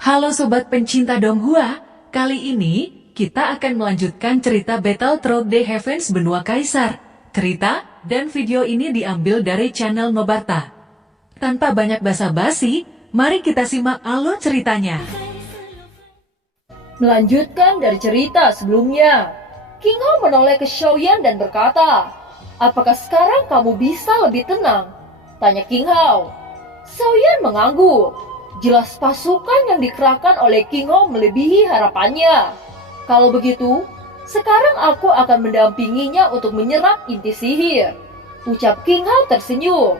Halo Sobat pencinta Donghua, kali ini kita akan melanjutkan cerita Battle Through the Heavens Benua Kaisar. Cerita dan video ini diambil dari channel Nobarta. Tanpa banyak basa-basi, mari kita simak alur ceritanya. Melanjutkan dari cerita sebelumnya, King Hao menoleh ke Xiaoyan dan berkata, "Apakah sekarang kamu bisa lebih tenang?" tanya King Hao. Xiaoyan mengangguk. Jelas pasukan yang dikerahkan oleh King Hao melebihi harapannya. Kalau begitu, sekarang aku akan mendampinginya untuk menyerap inti sihir, ucap King Hao tersenyum.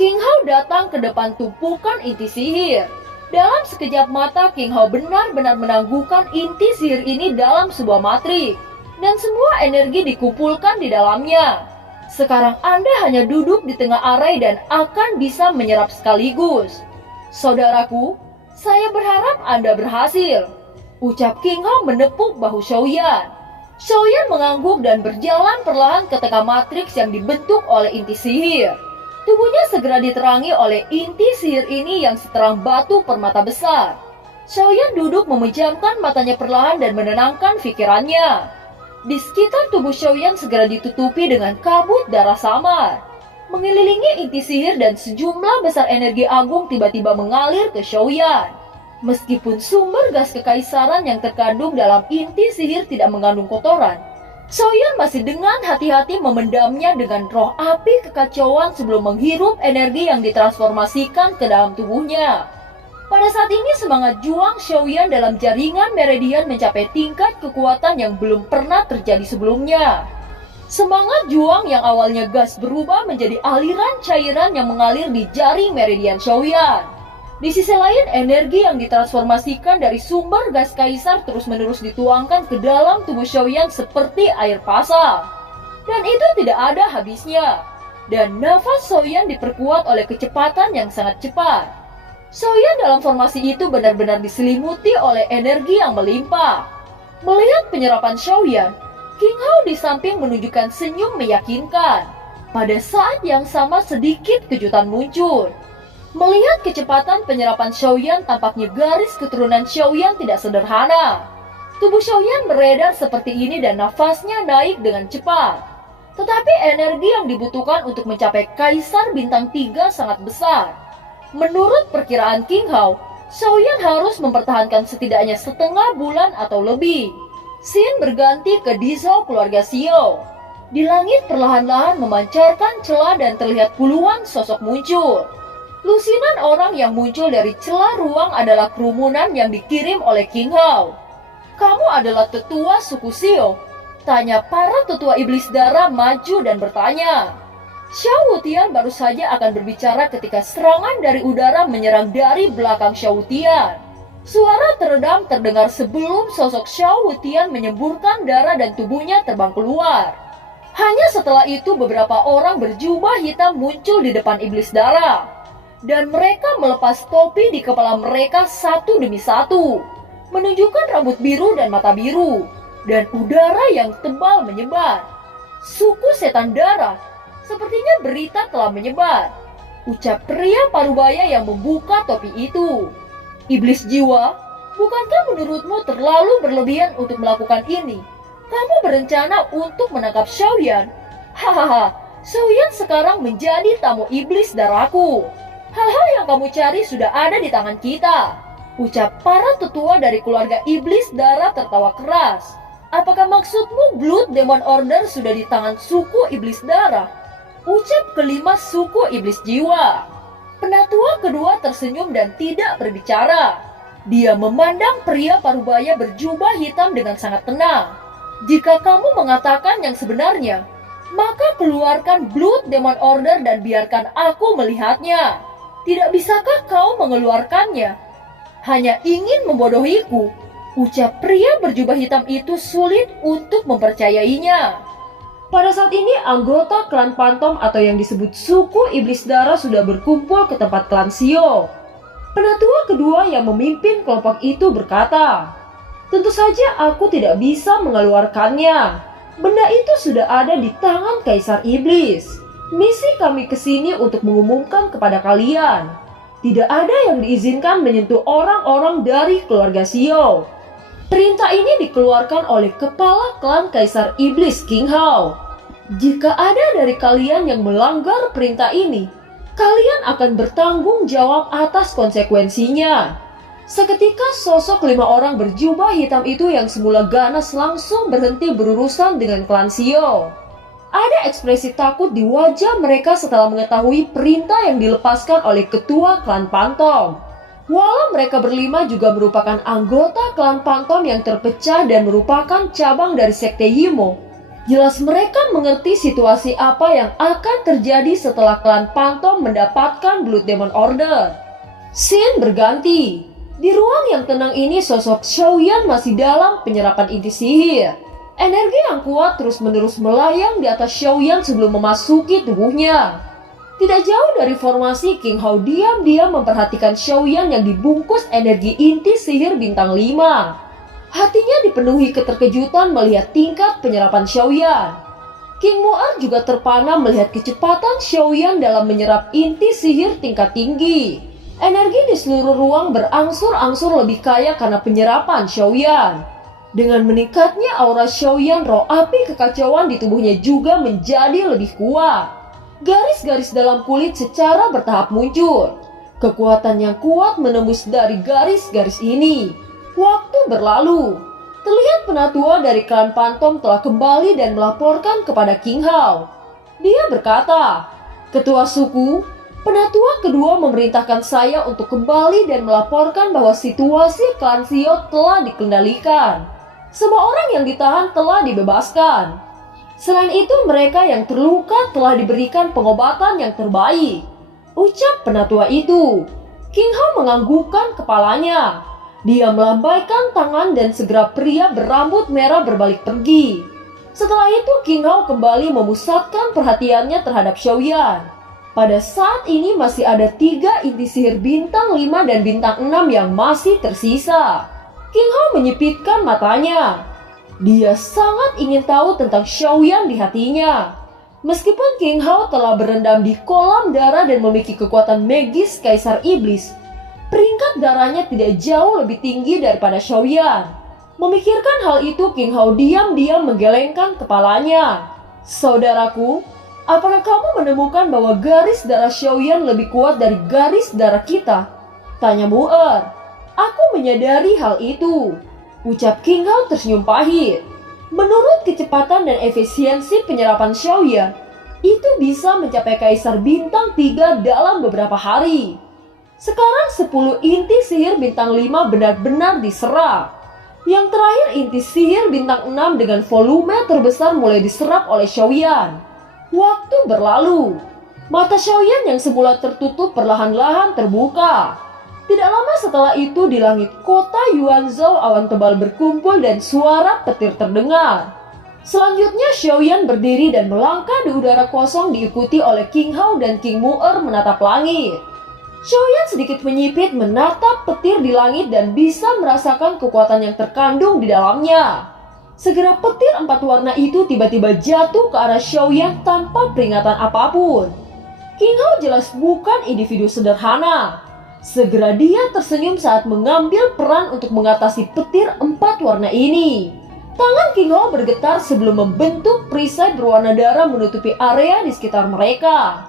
King Hao datang ke depan tumpukan inti sihir. Dalam sekejap mata, King Hao benar-benar menangguhkan inti sihir ini dalam sebuah matrik, dan semua energi dikumpulkan di dalamnya. Sekarang Anda hanya duduk di tengah arai dan akan bisa menyerap sekaligus. Saudaraku, saya berharap Anda berhasil, ucap King Hao menepuk bahu Xiaoyan. Xiaoyan mengangguk dan berjalan perlahan ke tengah matriks yang dibentuk oleh inti sihir. Tubuhnya segera diterangi oleh inti sihir ini yang seterang batu permata besar. Xiaoyan duduk memejamkan matanya perlahan dan menenangkan pikirannya. Di sekitar tubuh Xiaoyan segera ditutupi dengan kabut darah samar. Mengelilingi inti sihir dan sejumlah besar energi agung tiba-tiba mengalir ke Xiaoyan. Meskipun sumber gas kekaisaran yang terkandung dalam inti sihir tidak mengandung kotoran, Xiaoyan masih dengan hati-hati memendamnya dengan roh api kekacauan sebelum menghirup energi yang ditransformasikan ke dalam tubuhnya. Pada saat ini semangat juang Xiaoyan dalam jaringan meridian mencapai tingkat kekuatan yang belum pernah terjadi sebelumnya. Semangat juang yang awalnya gas berubah menjadi aliran cairan yang mengalir di jaring meridian Xiaoyan. Di sisi lain, energi yang ditransformasikan dari sumber gas kaisar terus-menerus dituangkan ke dalam tubuh Xiaoyan seperti air pasang. Dan itu tidak ada habisnya. Dan nafas Xiaoyan diperkuat oleh kecepatan yang sangat cepat. Xiaoyan dalam formasi itu benar-benar diselimuti oleh energi yang melimpah. Melihat penyerapan Xiaoyan, King Hao di samping menunjukkan senyum meyakinkan. Pada saat yang sama sedikit kejutan muncul. Melihat kecepatan penyerapan Xiaoyan, tampaknya garis keturunan Xiaoyan tidak sederhana. Tubuh Xiaoyan beredar seperti ini dan nafasnya naik dengan cepat. Tetapi energi yang dibutuhkan untuk mencapai Kaisar Bintang 3 sangat besar. Menurut perkiraan King Hao, Xiaoyan harus mempertahankan setidaknya setengah bulan atau lebih. Scene berganti ke Dizhou keluarga Xiao. Di langit perlahan-lahan memancarkan celah dan terlihat puluhan sosok muncul. Lusinan orang yang muncul dari celah ruang adalah kerumunan yang dikirim oleh King Hao. "Kamu adalah tetua suku Xiao?" tanya para tetua iblis darah maju dan bertanya. Xiao Wutian baru saja akan berbicara ketika serangan dari udara menyerang dari belakang Xiao Wutian. Suara teredam terdengar sebelum sosok Xiao Wutian menyemburkan darah dan tubuhnya terbang keluar. Hanya setelah itu beberapa orang berjubah hitam muncul di depan iblis darah. Dan mereka melepas topi di kepala mereka satu demi satu, menunjukkan rambut biru dan mata biru, dan udara yang tebal menyebar. "Suku setan darah, sepertinya berita telah menyebar," ucap pria parubaya yang membuka topi itu. "Iblis jiwa, bukankah menurutmu terlalu berlebihan untuk melakukan ini? Kamu berencana untuk menangkap Xiaoyan? Hahaha, Xiaoyan sekarang menjadi tamu iblis darahku. Hal-hal yang kamu cari sudah ada di tangan kita," ucap para tetua dari keluarga iblis darah tertawa keras. "Apakah maksudmu Blood Demon Order sudah di tangan suku iblis darah?" ucap kelima suku iblis jiwa. Penatua kedua tersenyum dan tidak berbicara. Dia memandang pria parubaya berjubah hitam dengan sangat tenang. "Jika kamu mengatakan yang sebenarnya, maka keluarkan Blood Demon Order dan biarkan aku melihatnya. Tidak bisakah kau mengeluarkannya? Hanya ingin membodohiku," ucap pria berjubah hitam itu sulit untuk mempercayainya. Pada saat ini anggota klan Pantom atau yang disebut suku iblis darah sudah berkumpul ke tempat klan Xiao. Penatua kedua yang memimpin kelompok itu berkata, "Tentu saja aku tidak bisa mengeluarkannya. Benda itu sudah ada di tangan Kaisar Iblis. Misi kami ke sini untuk mengumumkan kepada kalian Tidak ada yang diizinkan menyentuh orang-orang dari keluarga Xiao. Perintah ini dikeluarkan oleh kepala klan Kaisar Iblis King Hao. Jika ada dari kalian yang melanggar perintah ini, kalian akan bertanggung jawab atas konsekuensinya. Seketika sosok 5 orang berjubah hitam itu yang semula ganas langsung berhenti berurusan dengan klan Xiao. Ada ekspresi takut di wajah mereka setelah mengetahui perintah yang dilepaskan oleh ketua klan Pantom. Walau mereka berlima juga merupakan anggota klan Pantom yang terpecah dan merupakan cabang dari sekte Yimo, jelas mereka mengerti situasi apa yang akan terjadi setelah klan Pantom mendapatkan Blood Demon Order. Scene berganti. Di ruang yang tenang ini sosok Xiaoyan masih dalam penyerapan inti sihir. Energi yang kuat terus-menerus melayang di atas Xiaoyan sebelum memasuki tubuhnya. Tidak jauh dari formasi, King Hao diam-diam memperhatikan Xiaoyan yang dibungkus energi inti sihir bintang 5. Hatinya dipenuhi keterkejutan melihat tingkat penyerapan Xiaoyan. King Mu'er juga terpana melihat kecepatan Xiaoyan dalam menyerap inti sihir tingkat tinggi. Energi di seluruh ruang berangsur-angsur lebih kaya karena penyerapan Xiaoyan. Dengan meningkatnya aura Xiaoyan, roh api kekacauan di tubuhnya juga menjadi lebih kuat. Garis-garis dalam kulit secara bertahap muncul. Kekuatan yang kuat menembus dari garis-garis ini. Waktu berlalu. Terlihat penatua dari klan Pantom telah kembali dan melaporkan kepada King Hao. Dia berkata, "Ketua suku, penatua kedua memerintahkan saya untuk kembali dan melaporkan bahwa situasi klan Xiao telah dikendalikan. Semua orang yang ditahan telah dibebaskan. Selain itu, mereka yang terluka telah diberikan pengobatan yang terbaik," ucap penatua itu. King Hao menganggukkan kepalanya. Dia melambaikan tangan dan segera pria berambut merah berbalik pergi. Setelah itu, King Hao kembali memusatkan perhatiannya terhadap Xiaoyan. Pada saat ini masih ada 3 inti sihir bintang 5 dan bintang 6 yang masih tersisa. King Hao menyipitkan matanya. Dia sangat ingin tahu tentang Xiaoyan di hatinya. Meskipun King Hao telah berendam di kolam darah dan memiliki kekuatan magis Kaisar Iblis, peringkat darahnya tidak jauh lebih tinggi daripada Xiaoyan. Memikirkan hal itu, King Hao diam-diam menggelengkan kepalanya. "Saudaraku, apakah kamu menemukan bahwa garis darah Xiaoyan lebih kuat dari garis darah kita?" tanya Mu'er. "Aku menyadari hal itu," ucap King Hao tersenyum pahit. Menurut kecepatan dan efisiensi penyerapan Xiaoyan, itu bisa mencapai Kaisar Bintang 3 dalam beberapa hari. Sekarang 10 inti sihir bintang 5 benar-benar diserap. Yang terakhir inti sihir bintang 6 dengan volume terbesar mulai diserap oleh Xiaoyan. Waktu berlalu. Mata Xiaoyan yang semula tertutup perlahan-lahan terbuka. Tidak lama setelah itu di langit kota Yuanzhou awan tebal berkumpul dan suara petir terdengar. Selanjutnya Xiaoyan berdiri dan melangkah di udara kosong diikuti oleh King Hao dan King Mu'er menatap langit. Xiaoyan sedikit menyipit menatap petir di langit dan bisa merasakan kekuatan yang terkandung di dalamnya. Segera petir 4 warna itu tiba-tiba jatuh ke arah Xiaoyan tanpa peringatan apapun. King Hao jelas bukan individu sederhana. Segera dia tersenyum saat mengambil peran untuk mengatasi petir 4 warna ini. Tangan King Hao bergetar sebelum membentuk perisai berwarna darah menutupi area di sekitar mereka.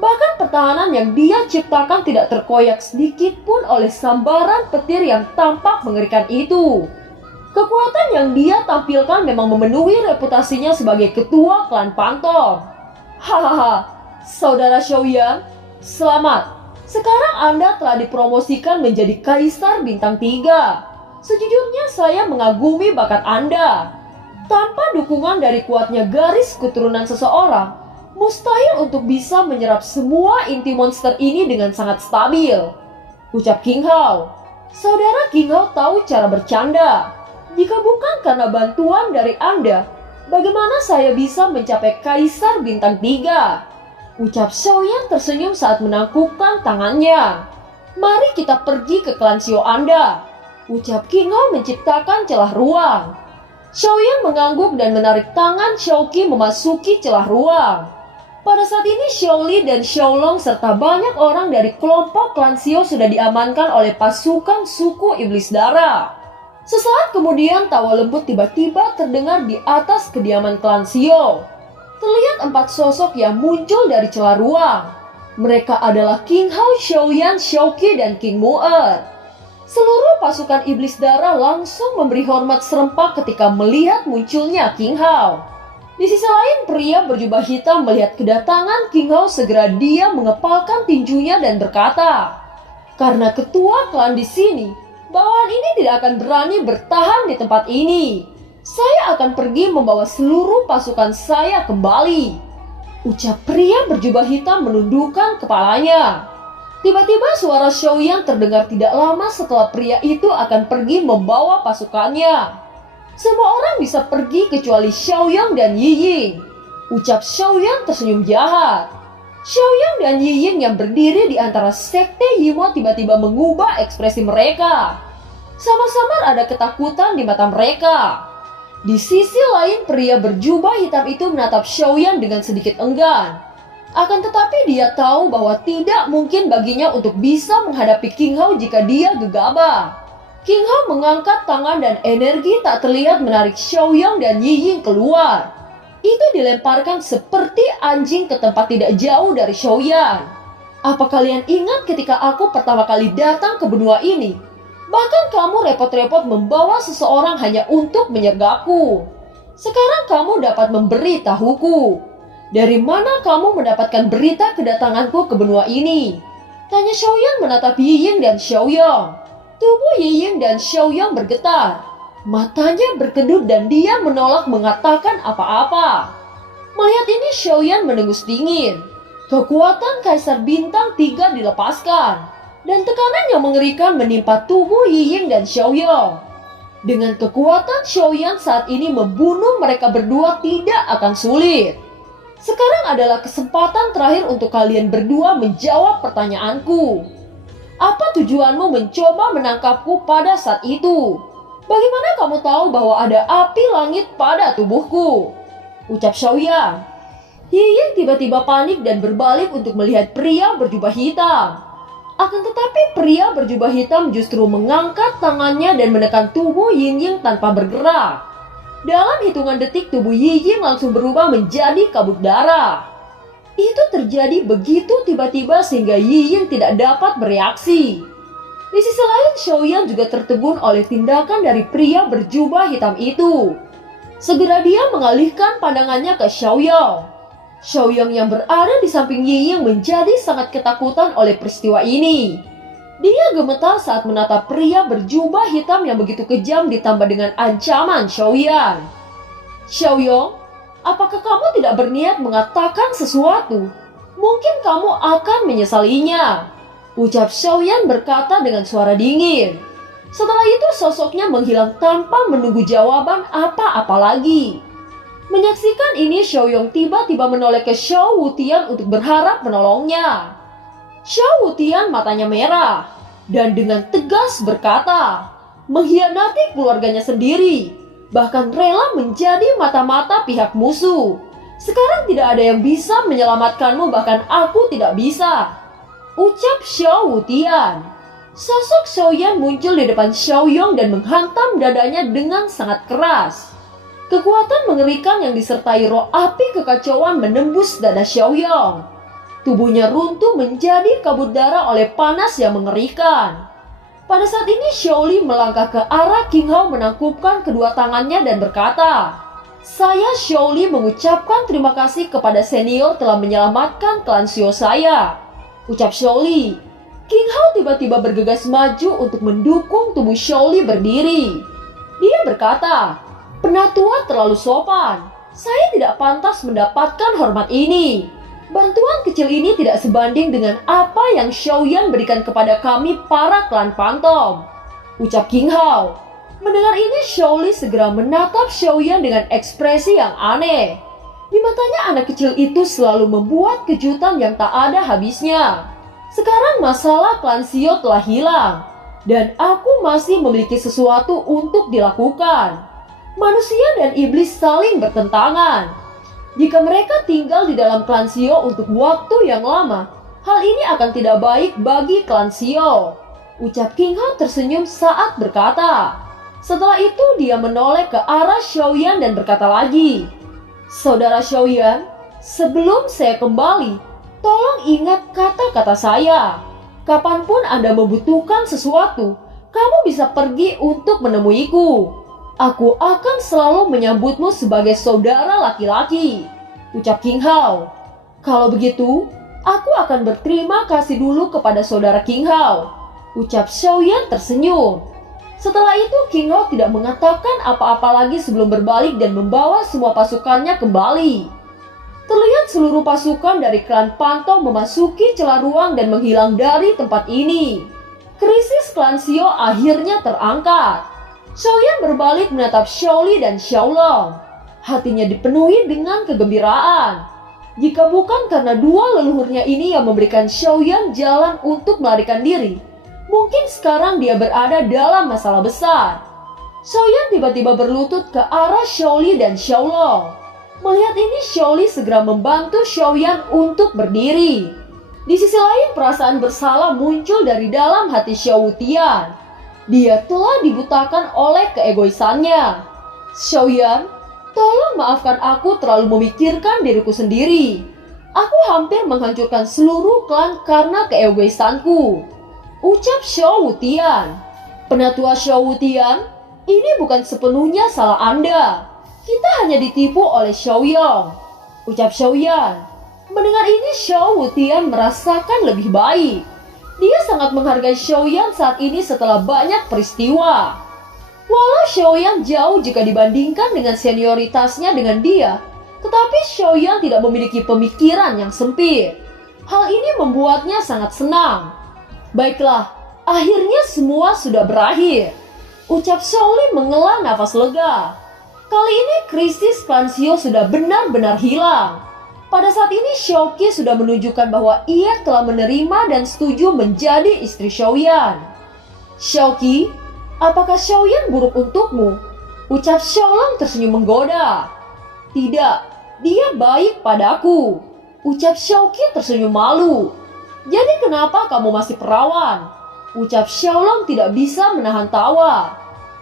Bahkan pertahanan yang dia ciptakan tidak terkoyak sedikit pun oleh sambaran petir yang tampak mengerikan itu. Kekuatan yang dia tampilkan memang memenuhi reputasinya sebagai ketua klan Pantom. "Hahaha, saudara Xiaoyan, selamat. Sekarang Anda telah dipromosikan menjadi Kaisar Bintang 3. Sejujurnya saya mengagumi bakat Anda. Tanpa dukungan dari kuatnya garis keturunan seseorang, mustahil untuk bisa menyerap semua inti monster ini dengan sangat stabil," ucap King Hao. Saudara King Hao tahu cara bercanda. Jika bukan karena bantuan dari Anda, bagaimana saya bisa mencapai Kaisar Bintang 3? Ucap Xiaoyan tersenyum saat menangkupkan tangannya. "Mari kita pergi ke klan Xiao Anda," ucap King Hao menciptakan celah ruang. Xiaoyan mengangguk dan menarik tangan Xiaoqi memasuki celah ruang. Pada saat ini Xiaoli dan Xiaolong serta banyak orang dari kelompok klan Xiao sudah diamankan oleh pasukan suku iblis darah. Sesaat kemudian tawa lembut tiba-tiba terdengar di atas kediaman klan Xiao. Terlihat 4 sosok yang muncul dari celah ruang. Mereka adalah King Hao, Xiaoyan, Xiaoqi, dan King Mu'er. Seluruh pasukan iblis darah langsung memberi hormat serempak ketika melihat munculnya King Hao. Di sisi lain, pria berjubah hitam melihat kedatangan King Hao, segera dia mengepalkan tinjunya dan berkata, "Karena ketua klan di sini, bawahan ini tidak akan berani bertahan di tempat ini. Saya akan pergi membawa seluruh pasukan saya kembali." Ucap pria berjubah hitam menundukkan kepalanya. Tiba-tiba suara Xiaoyan terdengar tidak lama setelah pria itu akan pergi membawa pasukannya. "Semua orang bisa pergi kecuali Xiaoyang dan Yiying," ucap Xiaoyan tersenyum jahat. Xiaoyang dan Yiying yang berdiri di antara sekte Yimo tiba-tiba mengubah ekspresi mereka. Sama-sama ada ketakutan di mata mereka. Di sisi lain, pria berjubah hitam itu menatap Xiaoyan dengan sedikit enggan. Akan tetapi dia tahu bahwa tidak mungkin baginya untuk bisa menghadapi King Hao jika dia gegabah. King Hao mengangkat tangan dan energi tak terlihat menarik Xiaoyang dan Yiying keluar. Itu dilemparkan seperti anjing ke tempat tidak jauh dari Xiaoyan. "Apa kalian ingat ketika aku pertama kali datang ke benua ini? Bahkan kamu repot-repot membawa seseorang hanya untuk menyergapku. Sekarang kamu dapat memberi tahuku. Dari mana kamu mendapatkan berita kedatanganku ke benua ini?" Tanya Xiaoyan menatap Yiying dan Xiaoyang. Tubuh Yiying dan Xiaoyang bergetar. Matanya berkedut dan dia menolak mengatakan apa-apa. Melihat ini Xiaoyan mendengus dingin. Kekuatan Kaisar Bintang 3 dilepaskan. Dan tekanan yang mengerikan menimpa tubuh Yiying dan Xiaoyang. Dengan kekuatan Xiaoyan saat ini membunuh mereka berdua tidak akan sulit. Sekarang adalah kesempatan terakhir untuk kalian berdua menjawab pertanyaanku. Apa tujuanmu mencoba menangkapku pada saat itu? Bagaimana kamu tahu bahwa ada api langit pada tubuhku? Ucap Xiaoyan. Yiying tiba-tiba panik dan berbalik untuk melihat pria berjubah hitam. Akan tetapi pria berjubah hitam justru mengangkat tangannya dan menekan tubuh Yiying tanpa bergerak. Dalam hitungan detik tubuh Yiying langsung berubah menjadi kabut darah. Itu terjadi begitu tiba-tiba sehingga Yiying tidak dapat bereaksi. Di sisi lain, Xiaoyan juga tertegun oleh tindakan dari pria berjubah hitam itu. Segera dia mengalihkan pandangannya ke Xiaoyang. Xiaoyang yang berada di samping Yiying menjadi sangat ketakutan oleh peristiwa ini. Dia gemetar saat menatap pria berjubah hitam yang begitu kejam ditambah dengan ancaman Xiaoyan. "Xiaoyang, apakah kamu tidak berniat mengatakan sesuatu? Mungkin kamu akan menyesalinya," ucap Xiaoyan berkata dengan suara dingin. Setelah itu sosoknya menghilang tanpa menunggu jawaban apa-apa lagi. Menyaksikan ini, Xiaoyang tiba-tiba menoleh ke Xiao Wutian untuk berharap menolongnya. Xiao Wutian matanya merah dan dengan tegas berkata, "Mengkhianati keluarganya sendiri, bahkan rela menjadi mata-mata pihak musuh. Sekarang tidak ada yang bisa menyelamatkanmu, bahkan aku tidak bisa," ucap Xiao Wutian. Sosok Xiaoyan muncul di depan Xiaoyang dan menghantam dadanya dengan sangat keras. Kekuatan mengerikan yang disertai roh api kekacauan menembus dada Xiaoyang. Tubuhnya runtuh menjadi kabut darah oleh panas yang mengerikan. Pada saat ini Xiaoli melangkah ke arah King Hao menangkupkan kedua tangannya dan berkata, "Saya Xiaoli mengucapkan terima kasih kepada senior telah menyelamatkan klan Xiao saya," ucap Xiaoli. King Hao tiba-tiba bergegas maju untuk mendukung tubuh Xiaoli berdiri. Dia berkata, "Penatua terlalu sopan. Saya tidak pantas mendapatkan hormat ini. Bantuan kecil ini tidak sebanding dengan apa yang Xiaoyan berikan kepada kami para klan Phantom," ucap King Hao. Mendengar ini, Xiaoli segera menatap Xiaoyan dengan ekspresi yang aneh. Di matanya anak kecil itu selalu membuat kejutan yang tak ada habisnya. Sekarang masalah klan Xiao telah hilang, dan aku masih memiliki sesuatu untuk dilakukan. Manusia dan iblis saling bertentangan. Jika mereka tinggal di dalam klan Xiao untuk waktu yang lama, hal ini akan tidak baik bagi klan Xiao. Ucap King Hao tersenyum saat berkata. Setelah itu dia menoleh ke arah Xiaoyan dan berkata lagi, "Saudara Xiaoyan, sebelum saya kembali, tolong ingat kata-kata saya. Kapanpun Anda membutuhkan sesuatu, kamu bisa pergi untuk menemuiku. Aku akan selalu menyambutmu sebagai saudara laki-laki." Ucap King Hao. "Kalau begitu, aku akan berterima kasih dulu kepada saudara King Hao." Ucap Xiaoyan tersenyum. Setelah itu King Hao tidak mengatakan apa-apa lagi sebelum berbalik dan membawa semua pasukannya kembali. Terlihat seluruh pasukan dari klan Pantong memasuki celah ruang dan menghilang dari tempat ini. Krisis klan Xiao akhirnya terangkat. Xiaoyan berbalik menatap Xiaoli dan Xiaolong. Hatinya dipenuhi dengan kegembiraan. Jika bukan karena dua leluhurnya ini yang memberikan Xiaoyan jalan untuk melarikan diri, mungkin sekarang dia berada dalam masalah besar. Xiaoyan tiba-tiba berlutut ke arah Xiaoli dan Xiaolong. Melihat ini, Xiaoli segera membantu Xiaoyan untuk berdiri. Di sisi lain, perasaan bersalah muncul dari dalam hati Xiao Wutian. Dia telah dibutakan oleh keegoisannya. "Xiaoyan, tolong maafkan aku terlalu memikirkan diriku sendiri. Aku hampir menghancurkan seluruh klan karena keegoisanku." Ucap Xiao Wutian. "Penatua Xiao Wutian, ini bukan sepenuhnya salah Anda. Kita hanya ditipu oleh Xiaoyong." Ucap Xiaoyan. Mendengar ini, Xiao Wutian merasakan lebih baik. Dia sangat menghargai Xiaoyan saat ini setelah banyak peristiwa. Walau Xiaoyan jauh jika dibandingkan dengan senioritasnya dengan dia, tetapi Xiaoyan tidak memiliki pemikiran yang sempit. Hal ini membuatnya sangat senang. "Baiklah, akhirnya semua sudah berakhir." Ucap Xiaoli menghela nafas lega. Kali ini krisis klan Xiao sudah benar-benar hilang. Pada saat ini Xiaoqi sudah menunjukkan bahwa ia telah menerima dan setuju menjadi istri Xiaoyan. "Xiaoqi, apakah Xiaoyan buruk untukmu?" Ucap Xiaolong tersenyum menggoda. "Tidak, dia baik padaku." Ucap Xiaoqi tersenyum malu. "Jadi kenapa kamu masih perawan?" Ucap Xiaolong tidak bisa menahan tawa.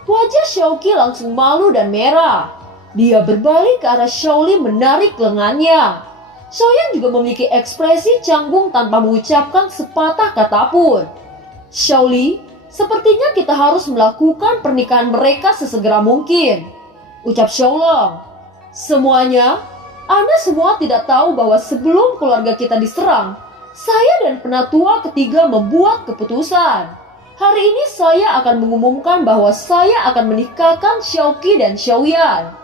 Wajah Xiaoqi langsung malu dan merah. Dia berbalik ke arah Xiaoli menarik lengannya. Xiaoyan juga memiliki ekspresi canggung tanpa mengucapkan sepatah kata pun. "Xiaoli, sepertinya kita harus melakukan pernikahan mereka sesegera mungkin." Ucap Xiaolong. "Semuanya, Anda semua tidak tahu bahwa sebelum keluarga kita diserang, saya dan penatua ketiga membuat keputusan. Hari ini saya akan mengumumkan bahwa saya akan menikahkan Xiaoqi dan Xiaoyan."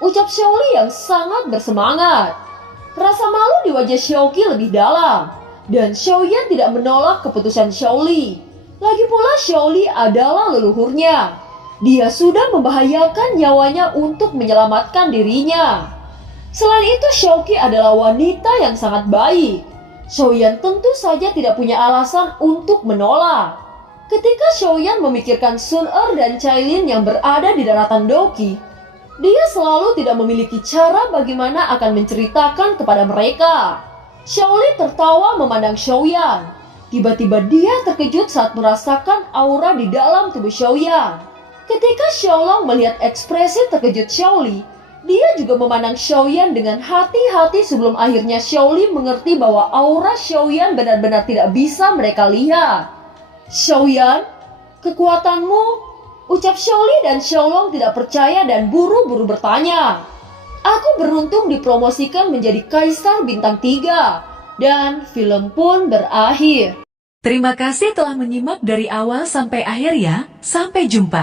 Ucap Xiaoli yang sangat bersemangat. Rasa malu di wajah Xiaoqi lebih dalam, dan Xiaoyan tidak menolak keputusan Xiaoli. Lagi pula Xiaoli adalah leluhurnya. Dia sudah membahayakan nyawanya untuk menyelamatkan dirinya. Selain itu, Xiaoqi adalah wanita yang sangat baik. Xiaoyan tentu saja tidak punya alasan untuk menolak. Ketika Xiaoyan memikirkan Sun Er dan Cailin yang berada di daratan Doqi, dia selalu tidak memiliki cara bagaimana akan menceritakan kepada mereka. Xiaoli tertawa memandang Xiaoyan. Tiba-tiba dia terkejut saat merasakan aura di dalam tubuh Xiaoyan. Ketika Xiaolong melihat ekspresi terkejut Xiaoli, dia juga memandang Xiaoyan dengan hati-hati sebelum akhirnya Xiaoli mengerti bahwa aura Xiaoyan benar-benar tidak bisa mereka lihat. "Xiaoyan, kekuatanmu?" Ucap Xiaoli dan Xiaolong tidak percaya dan buru-buru bertanya. "Aku beruntung dipromosikan menjadi Kaisar Bintang 3. Dan film pun berakhir." Terima kasih telah menyimak dari awal sampai akhir ya. Sampai jumpa.